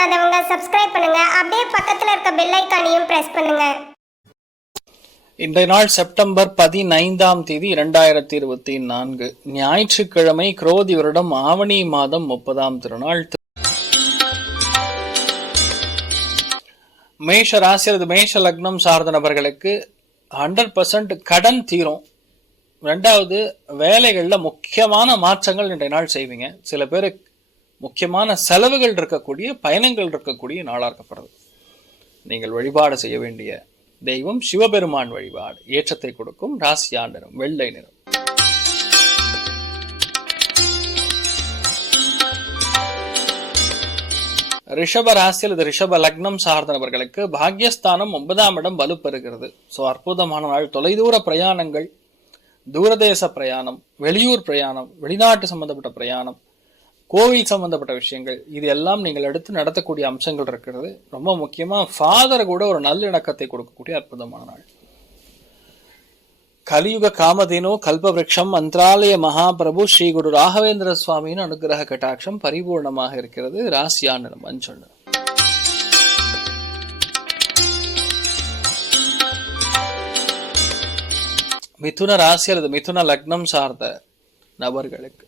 பண்ணாதவங்க சப்ஸ்கிரைப் பண்ணுங்க. அப்படியே பக்கத்துல இருக்க பெல் ஐக்கானையும் பிரஸ் பண்ணுங்க. இன்றைய நாள் செப்டம்பர் பதினைந்தாம் தேதி இரண்டாயிரத்தி இருபத்தி நான்கு. ஞாயிற்றுக்கிழமை குரோதி வருடம் ஆவணி மாதம் முப்பதாம் திருநாள். மேஷ ராசி அல்லது மேஷ லக்னம் சார்ந்த நபர்களுக்கு ஹண்ட்ரட் பர்சன்ட் கடன் தீரும். ரெண்டாவது வேலைகளில் முக்கியமான மாற்றங்கள் இன்றைய நாள் செய்வீங்க. சில பேருக்கு முக்கியமான செலவுகள் இருக்கக்கூடிய பயணங்கள் இருக்கக்கூடிய நாளாக நீங்கள் வழிபாடு செய்ய வேண்டிய தெய்வம் சிவபெருமான் வழிபாடு. ஏற்றத்தை கொடுக்கும் ராசியா நிறம் வெள்ளை நிறம். ரிஷப ராசியில் இது ரிஷப லக்னம் சார்ந்தவர்களுக்கு பாக்யஸ்தானம் ஒன்பதாம் இடம் வலுப்பெறுகிறது ஸோ அற்புதமான நாள். தொலைதூர பிரயாணங்கள் தூரதேச பிரயாணம் வெளியூர் பிரயாணம் வெளிநாட்டு சம்பந்தப்பட்ட பிரயாணம் கோவில் சம்பந்தப்பட்ட விஷயங்கள் இது எல்லாம் நீங்கள் எடுத்து நடத்தக்கூடிய அம்சங்கள் இருக்கிறது. ரொம்ப முக்கியமாக ஃபாதர் கூட ஒரு நல்லிணக்கத்தை கொடுக்கக்கூடிய அற்புதமான நாள். கலியுக காமதேனோ கல்பவருஷம் மந்திராலய மகாபிரபு ஸ்ரீ குரு ராகவேந்திர சுவாமியின் அனுகிரக கட்டாட்சம் பரிபூர்ணமாக இருக்கிறது. ராசியான நிறம் மஞ்சள் மிதுன ராசி அல்லது மிதுன லக்னம் சார்ந்த நபர்களுக்கு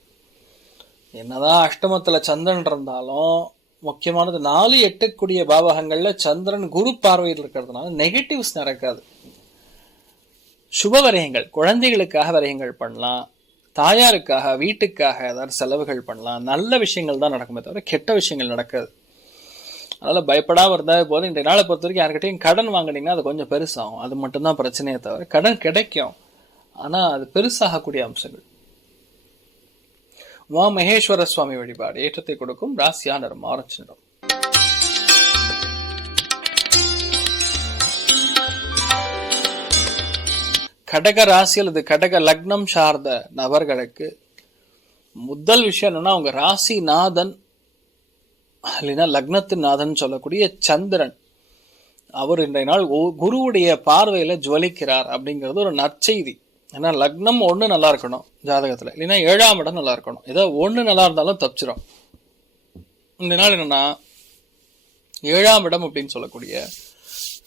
என்னதான் அஷ்டமத்துல சந்திரன் இருந்தாலும் முக்கியமானது நாலு எட்டக்கூடிய பாவகங்கள்ல சந்திரன் குரு பார்வையில் இருக்கிறதுனால நெகட்டிவ்ஸ் நடக்காது. சுப வரையங்கள் குழந்தைகளுக்காக வரையங்கள் பண்ணலாம் தாயாருக்காக வீட்டுக்காக ஏதாவது செலவுகள் பண்ணலாம் நல்ல விஷயங்கள் தான் நடக்குமே தவிர கெட்ட விஷயங்கள் நடக்காது. அதனால பயப்படாமல் இருந்தால் போதும். இன்றைய நாளை பொறுத்த வரைக்கும் யார்கிட்டயும் கடன் வாங்குனீங்கன்னா அது கொஞ்சம் பெருசாகும். அது மட்டும்தான் பிரச்சனையே தவிர கடன் கிடைக்கும். ஆனால் அது பெருசாகக்கூடிய அம்சங்கள். உமா மகேஸ்வர சுவாமி வழிபாடு ஏற்றத்தை கொடுக்கும் ராசியா நிறம் ஆரஞ்சு நிறம் கடக ராசி அல்லது கடக லக்னம் சார்ந்த நபர்களுக்கு முதல் விஷயம் என்னன்னா அவங்க ராசி நாதன் இல்லைன்னா லக்னத்தின் நாதன் சொல்லக்கூடிய சந்திரன். அவர் இன்றைய நாள் குருவுடைய பார்வையில ஜுவலிக்கிறார் அப்படிங்கிறது ஒரு நற்செய்தி. ஏன்னா லக்னம் ஒன்று நல்லா இருக்கணும் ஜாதகத்தில். இல்லைன்னா ஏழாம் இடம் நல்லா இருக்கணும். ஏதோ ஒன்று நல்லா இருந்தாலும் தப்பிச்சிடும் இந்த நாள் என்னன்னா ஏழாம் இடம் அப்படின்னு சொல்லக்கூடிய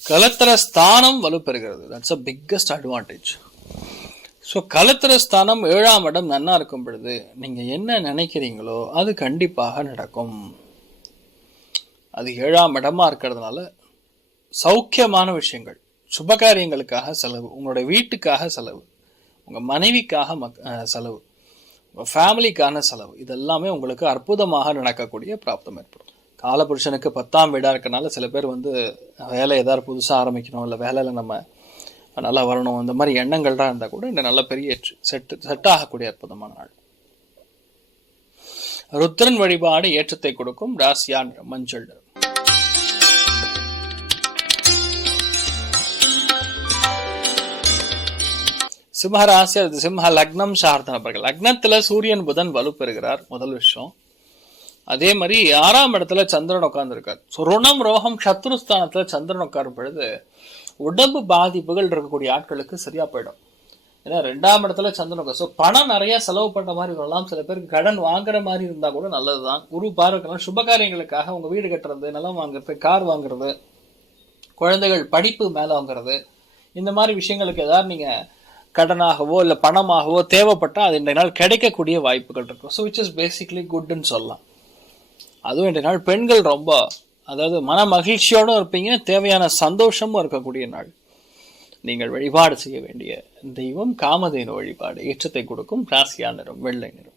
கலத்திர ஸ்தானம் வலுப்பெறுகிறது. That's a biggest advantage so கலத்திர ஸ்தானம் ஏழாம் இடம் நன்னா இருக்கும் பொழுது நீங்கள் என்ன நினைக்கிறீங்களோ அது கண்டிப்பாக நடக்கும். அது ஏழாம் இடமா இருக்கிறதுனால சௌக்கியமான விஷயங்கள் சுபகாரியங்களுக்காக செலவு உங்களுடைய வீட்டுக்காக செலவு. உங்கள் மனைவிக்காக மக் செலவு. உங்கள் ஃபேமிலிக்கான செலவு. இதெல்லாமே உங்களுக்கு அற்புதமாக நடக்கக்கூடிய பிராப்தம் ஏற்படும். காலபுருஷனுக்கு பத்தாம் வீடாக இருக்கனால சில பேர் வந்து வேலை ஏதாவது புதுசாக ஆரம்பிக்கணும் இல்லை வேலையில் நம்ம நல்லா வரணும் இந்த மாதிரி எண்ணங்கள்லாம் இருந்தால் கூட இந்த நல்ல பெரிய செட் செட் ஆகக்கூடிய அற்புதமான நாள். ருத்ரன் வழிபாடு ஏற்றத்தை கொடுக்கும். ராசியான் மஞ்சள். சிம்மராசி சிம்ம அல்லது சிம்ம லக்னம் சார்ந்த நபர்கள். லக்னத்துல சூரியன் புதன் வலுப்பெறுகிறார் முதல் விஷயம். அதே மாதிரி ஆறாம் இடத்துல சந்திரன் உட்கார்ந்துருக்கார். ஸோ ருணம் ரோகம் சத்ருஸ்தானத்துல சந்திரன் உட்காரும் பொழுது உடம்பு பாதிப்புகள் இருக்கக்கூடிய ஆட்களுக்கு சரியா போயிடும். ஏன்னா ரெண்டாம் இடத்துல சந்திரன் ஸோ பணம் நிறைய செலவு பண்ற மாதிரி வரலாம் சில பேருக்கு கடன் வாங்குற மாதிரி இருந்தா கூட நல்லதுதான். குரு பார்வைக்கெல்லாம் சுபகாரியங்களுக்காக உங்க வீடு கட்டுறது நிலம் வாங்குறது கார் வாங்குறது குழந்தைகள் படிப்பு மேல வாங்குறது இந்த மாதிரி விஷயங்களுக்கு ஏதாவது நீங்க கடனாகவோ இல்லை பணமாகவோ தேவைப்பட்டால் அது இன்றைய நாள் கிடைக்கக்கூடிய வாய்ப்புகள் இருக்கும். ஸோ விச் இஸ் பேசிக்லி குட்னு சொல்லலாம். அதுவும் இன்றைய நாள் பெண்கள் ரொம்ப அதாவது மன மகிழ்ச்சியோடும் இருப்பீங்க தேவையான சந்தோஷமும் இருக்கக்கூடிய நாள். நீங்கள் வழிபாடு செய்ய வேண்டிய தெய்வம் காமதேனு வழிபாடு ஏற்றத்தை கொடுக்கும் ராசியா நிறம் வெள்ளை நிறம்.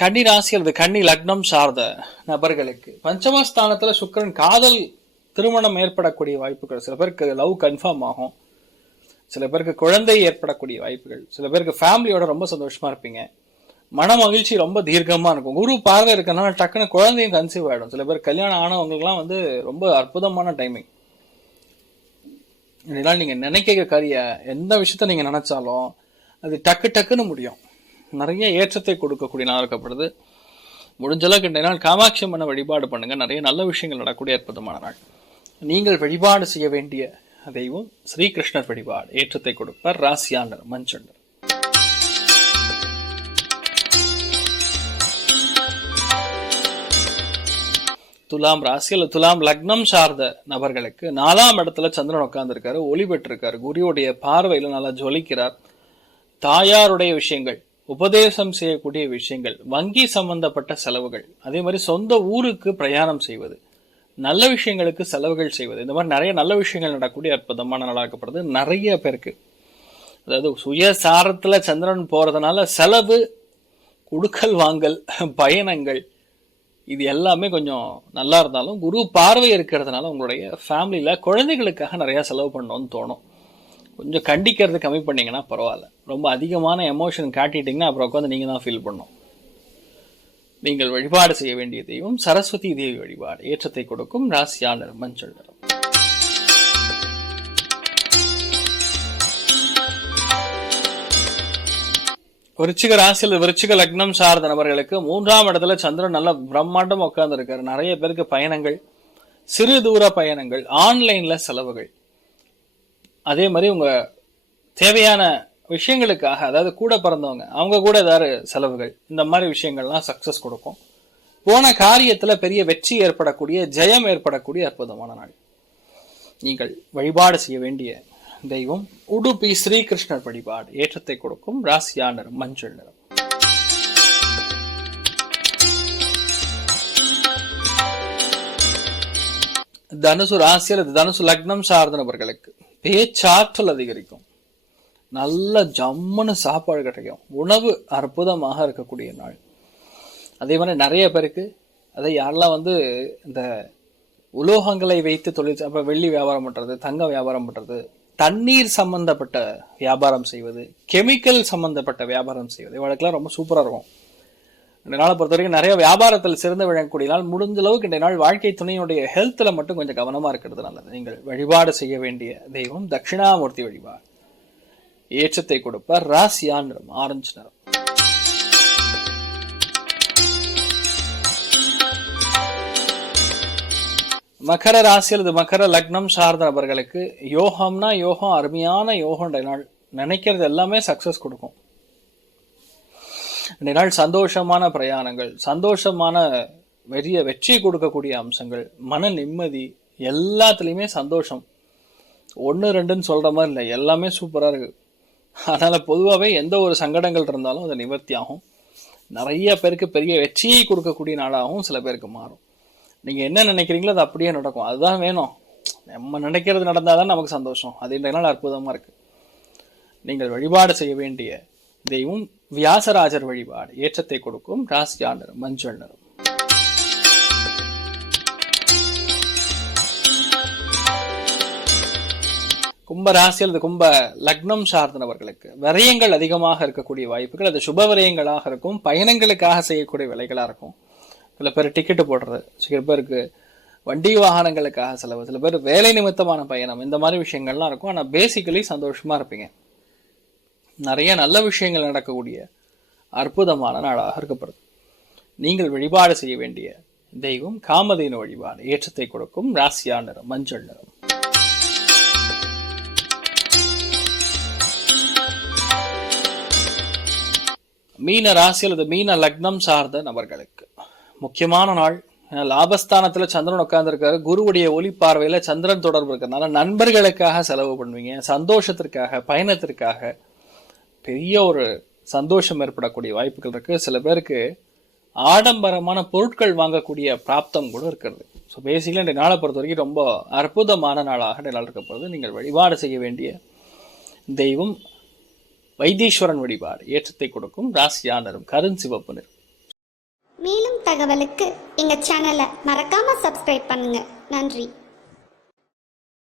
கன்னி ராசி அல்லது கன்னி லக்னம் சார்ந்த நபர்களுக்கு பஞ்சமஸ்தானத்தில் சுக்கிரன் காதல் திருமணம் ஏற்படக்கூடிய வாய்ப்புகள். சில பேருக்கு லவ் கன்ஃபார்ம் ஆகும். சில பேருக்கு குழந்தை ஏற்படக்கூடிய வாய்ப்புகள். சில பேருக்கு ஃபேமிலியோட ரொம்ப சந்தோஷமா இருப்பீங்க. மன மகிழ்ச்சி ரொம்ப தீர்க்கமாக இருக்கும். குரு பார்வை இருக்கனால டக்குன்னு குழந்தையும் கன்சீவ் ஆகிடும் சில பேர் கல்யாணம் ஆனவங்களுக்குலாம் வந்து ரொம்ப அற்புதமான டைமிங் இதெல்லாம் நீங்கள் நினைக்க கரிய எந்த விஷயத்த நீங்கள் நினச்சாலும் அது டக்கு டக்குன்னு முடியும். நிறைய ஏற்றத்தை கொடுக்கக்கூடிய நாள் இருக்கப்படுது. முடிஞ்சளவுக்கு இன்றைய நாள் காமாட்சி அம்மனை வழிபாடு பண்ணுங்கள் நிறைய நல்ல விஷயங்கள் நடக்கக்கூடிய அற்புதமான நாள். நீங்கள் வழிபாடு செய்ய வேண்டிய தெய்வம் ஸ்ரீகிருஷ்ணர் வழிபாடு. ஏற்றத்தை கொடுப்பார் ராசியாண்டர் மஞ்சண்டர் துலாம் ராசி அல்ல துலாம் லக்னம் சார்ந்த நபர்களுக்கு நாலாம் இடத்துல சந்திரன் உட்காந்துருக்காரு ஒளி பெற்றிருக்காரு. குருவுடைய பார்வையில் நல்லா ஜொலிக்கிறார். தாயாருடைய விஷயங்கள் உபதேசம் செய்யக்கூடிய விஷயங்கள் வங்கி சம்பந்தப்பட்ட செலவுகள் அதே மாதிரி சொந்த ஊருக்கு பிரயாணம் செய்வது நல்ல விஷயங்களுக்கு செலவுகள் செய்வது இந்த மாதிரி நிறைய நல்ல விஷயங்கள் நடக்கக்கூடிய அற்புதமான நடக்கப்படுது நிறைய பேருக்கு அதாவது சுயசாரத்தில் சந்திரன் போகிறதுனால செலவு கொடுக்கல் வாங்கல் பயணங்கள் இது எல்லாமே கொஞ்சம் நல்லா இருந்தாலும் குரு பார்வை இருக்கிறதுனால உங்களுடைய ஃபேமிலியில் குழந்தைகளுக்காக நிறையா செலவு பண்ணோன்னு தோணும். கொஞ்சம் கண்டிக்கிறது கம்மி பண்ணிங்கன்னா பரவாயில்ல. ரொம்ப அதிகமான எமோஷன் காட்டிட்டீங்கன்னா அப்புறம் உட்காந்து நீங்க தான் ஃபீல் பண்ணும் நீங்கள் வழிபாடு செய்ய வேண்டிய தெய்வம் சரஸ்வதி தேவி வழிபாடு. ஏற்றத்தை கொடுக்கும் ராசியாளர் மஞ்சள் நிறம் விருச்சிக ராசியில் விருச்சிக லக்னம் சார்ந்த நபர்களுக்கு மூன்றாம் இடத்துல சந்திரன் நல்ல பிரம்மாண்டம் உட்கார்ந்துருக்காரு. நிறைய பேருக்கு பயணங்கள் சிறு தூர பயணங்கள் ஆன்லைனில் செலவுகள். அதே மாதிரி உங்க தேவையான விஷயங்களுக்காக அதாவது கூட பிறந்தவங்க அவங்க கூட ஏதாவது செலவுகள் இந்த மாதிரி விஷயங்கள்லாம் சக்சஸ் கொடுக்கும். போன காரியத்தில் பெரிய வெற்றி ஏற்படக்கூடிய ஜெயம் ஏற்படக்கூடிய அற்புதமான நாள். நீங்கள் வழிபாடு செய்ய வேண்டிய தெய்வம் உடுப்பி ஸ்ரீகிருஷ்ணர் வழிபாடு ஏற்றத்தை கொடுக்கும் ராசியா நிறம் மஞ்சள் நிறம். தனுசு ராசி அல்லது தனுசு லக்னம் சார்ந்த நபர்களுக்கு பேச்சாற்றல் அதிகரிக்கும். நல்ல ஜம்முன்னு சாப்பாடு கிடைக்கும். உணவு அற்புதமாக இருக்கக்கூடிய நாள். அதே மாதிரி நிறைய பேருக்கு அதை யாரெல்லாம் வந்து இந்த உலோகங்களை வைத்து தொழில் அப்போ வெள்ளி வியாபாரம் பண்றது தங்க வியாபாரம் பண்றது தண்ணீர் சம்பந்தப்பட்ட வியாபாரம் செய்வது கெமிக்கல் சம்பந்தப்பட்ட வியாபாரம் செய்வது இவளுக்கெல்லாம் ரொம்ப சூப்பராக இருக்கும். இந்த நாளை பொறுத்த வரைக்கும் நிறைய வியாபாரத்தில் சிறந்து விளங்கக்கூடிய நாள். முடிஞ்ச அளவுக்கு இந்த நாள் வாழ்க்கை துணையுடைய ஹெல்த்தில் மட்டும் கொஞ்சம் கவனமா இருக்கிறது நல்லது. நீங்கள் வழிபாடு செய்ய வேண்டிய தெய்வம் தட்சிணாமூர்த்தி வழிபாடு. ஏற்றத்தை கொடுப்பார். ராசியா நிறம் ஆரஞ்சு நிறம். மகர ராசி அல்லது மகர லக்னம் சார்ந்த நபர்களுக்கு யோகம்னா யோகம் அருமையான யோகம் நாள் நினைக்கிறது எல்லாமே சக்சஸ் கொடுக்கும். இந்த நாள் சந்தோஷமான பிரயாணங்கள் சந்தோஷமான பெரிய வெற்றி கொடுக்கக்கூடிய அம்சங்கள் மன நிம்மதி எல்லாத்துலேயுமே சந்தோஷம். ஒன்று ரெண்டுன்னு சொல்கிற மாதிரி இல்லை எல்லாமே சூப்பராக இருக்குது அதனால் பொதுவாகவே எந்த ஒரு சங்கடங்கள் இருந்தாலும் அது நிவர்த்தி ஆகும் நிறைய பேருக்கு பெரிய வெற்றியை கொடுக்கக்கூடிய நாளாகவும் சில பேருக்கு மாறும். நீங்கள் என்ன நினைக்கிறீங்களோ அது அப்படியே நடக்கும். அதுதான் வேணும். நம்ம நினைக்கிறது நடந்தால் தான் நமக்கு சந்தோஷம். அது இன்றைய நாள் அற்புதமாக இருக்குது நீங்கள் வழிபாடு செய்ய வேண்டிய தெய்வம் வியாசராஜர் வழிபாடு ஏற்றத்தை கொடுக்கும் ராசியா நிறம் மஞ்சள் நிறம் கும்ப ராசி அல்லது கும்ப லக்னம் சார்ந்தவர்களுக்கு விரயங்கள் அதிகமாக இருக்கக்கூடிய வாய்ப்புகள் அது சுப விரயங்களாக இருக்கும் பயணங்களுக்காக செய்யக்கூடிய விலைகளாக இருக்கும். சில பேர் டிக்கெட்டு போடுறது சில பேருக்கு வண்டி வாகனங்களுக்காக செலவு சில பேர் வேலை நிமித்தமான பயணம் இந்த மாதிரி விஷயங்கள்லாம் இருக்கும். ஆனா பேசிக்கலி சந்தோஷமா இருப்பீங்க. நிறைய நல்ல விஷயங்கள் நடக்கக்கூடிய அற்புதமான நாளாக இருக்கப்படுது நீங்கள் வழிபாடு செய்ய வேண்டிய தெய்வம் காமதேனு வழிபாடு. ஏற்றத்தை கொடுக்கும் ராசியா நிறம் மஞ்சள் நிறம். மீன ராசி அல்லது மீன லக்னம் சார்ந்த நபர்களுக்கு முக்கியமான நாள். லாபஸ்தானத்தில் லாபஸ்தானத்துல சந்திரன் உட்கார்ந்துருக்காரு. குருவுடைய ஒளி பார்வையில சந்திரன் தொடர்பு இருக்கிறதுனால நண்பர்களுக்காக செலவு பண்ணுவீங்க சந்தோஷத்திற்காக பயணத்திற்காக பெரிய ஒரு சந்தோஷம் ஏற்படக்கூடிய வாய்ப்புகள் இருக்கு. சில பேருக்கு ஆடம்பரமான பொருட்கள் வாங்கக்கூடிய பிராப்தம் கூட இருக்கிறது. ஸோ பேசிக்கலி இந்த நாளை பொறுத்த வரைக்கும் ரொம்ப அற்புதமான நாளாக இந்த நாள் இருக்க போகிறது. நீங்கள் வழிபாடு செய்ய வேண்டிய தெய்வம் வைத்தீஸ்வரன் வழிபாடு ஏற்றத்தை கொடுக்கும் ராசியா நிறம் கருஞ்சிவப்பு நிறம். மேலும் தகவலுக்கு எங்கள் சேனலை மறக்காமல் சப்ஸ்கிரைப் பண்ணுங்க. நன்றி.